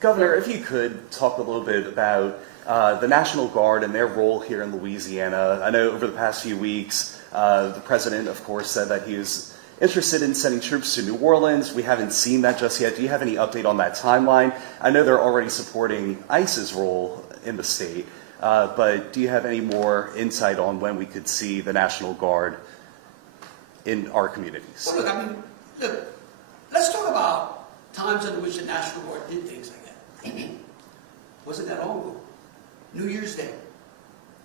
Governor, if you could talk a little bit about the National Guard and their role here in Louisiana. I know over the past few weeks, the president, of course, said that he was interested in sending troops to New Orleans. We haven't seen that just yet. Do you have any update on that timeline? I know they're already supporting ICE's role in the state, but do you have any more insight on when we could see the National Guard in our communities? Well, look, let's talk about times in which the National Guard did things like that. Wasn't that long ago? New Year's Day,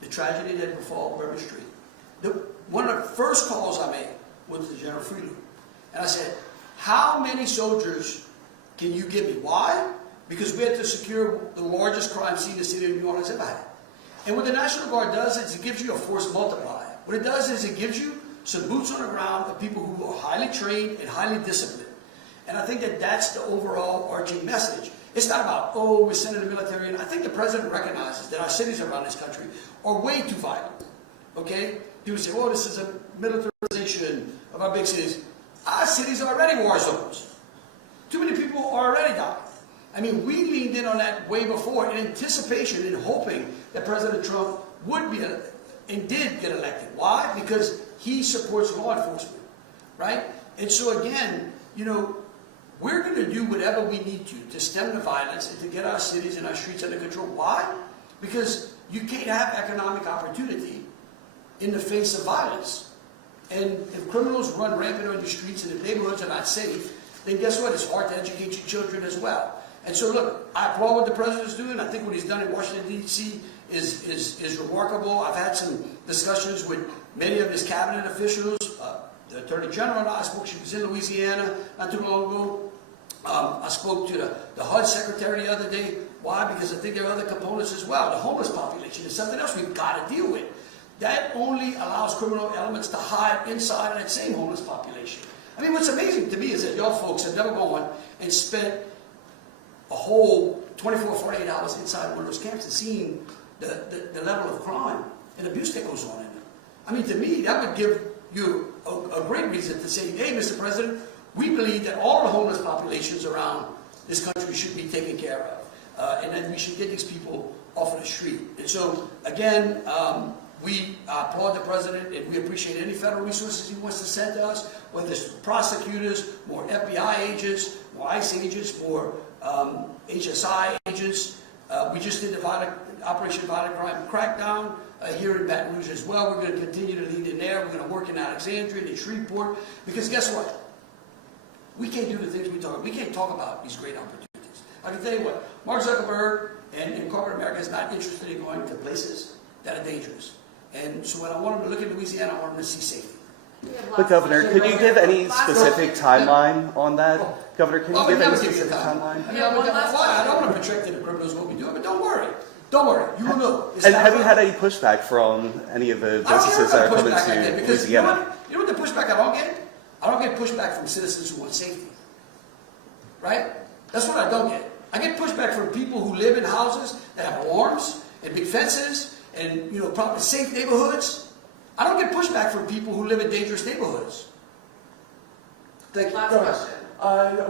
the tragedy that befell Bourbon Street. One of the first calls I made was to General Freeland. And I said, how many soldiers can you give me? Why? Because we had to secure the largest crime scene the city of New Orleans ever had. And what the National Guard does is it gives you a force multiplier. What it does is it gives you some boots on the ground of people who are highly trained and highly disciplined. And I think that that's the overall arching message. It's not about, oh, we're sending the military in. I think the president recognizes that our cities around this country are way too violent. Okay? People say, oh, this is a militarization of our big cities. Our cities are already war zones. Too many people are already dying. I mean, we leaned in on that way before in anticipation and hoping that President Trump would be and did get elected. Why? Because he supports law enforcement, right? And so again, you know, we're going to do whatever we need to stem the violence and to get our cities and our streets under control. Why? Because you can't have economic opportunity in the face of violence. And if criminals run rampant on the streets and if neighborhoods are not safe, then guess what? It's hard to educate your children as well. And so look, I applaud what the president's doing. I think what he's done in Washington, D.C. is remarkable. I've had some discussions with many of his cabinet officials. The Attorney General and I spoke. She was in Louisiana not too long ago. I spoke to the HUD Secretary the other day. Why? Because I think there are other components as well. The homeless population is something else we've got to deal with. That only allows criminal elements to hide inside of that same homeless population. I mean, what's amazing to me is that y'all folks have never gone and spent a whole 24, 48 hours inside one of those camps and seeing the level of crime and abuse that goes on in there. I mean, to me, that would give you a great reason to say, hey, Mr. President, we believe that all the homeless populations around this country should be taken care of, and that we should get these people off of the street. And so, again, we applaud the president, and we appreciate any federal resources he wants to send to us, whether it's prosecutors, more FBI agents, more ICE agents, more HSI agents. We just did the Operation Violent Crime Crackdown here in Baton Rouge as well. We're going to continue to lead in there. We're going to work in Alexandria, in Shreveport, because guess what? We can't do the things we talk about. We can't talk about these great opportunities. I can tell you what, Mark Zuckerberg and corporate America is not interested in going to places that are dangerous. And so when I want them to look at Louisiana, I want them to see safety. But Governor, could you give any specific timeline on that? Governor, can you give any specific timeline? I mean, I don't want to project that the criminals will be doing, but don't worry. Don't worry. You will know. And have you had any pushback from any of the businesses that are coming to Louisiana? You know what the pushback I don't get? I don't get pushback from citizens who want safety. Right? That's what I don't get. I get pushback from people who live in houses that have alarms and big fences and, you know, proper safe neighborhoods. I don't get pushback from people who live in dangerous neighborhoods. Thank you. Last question.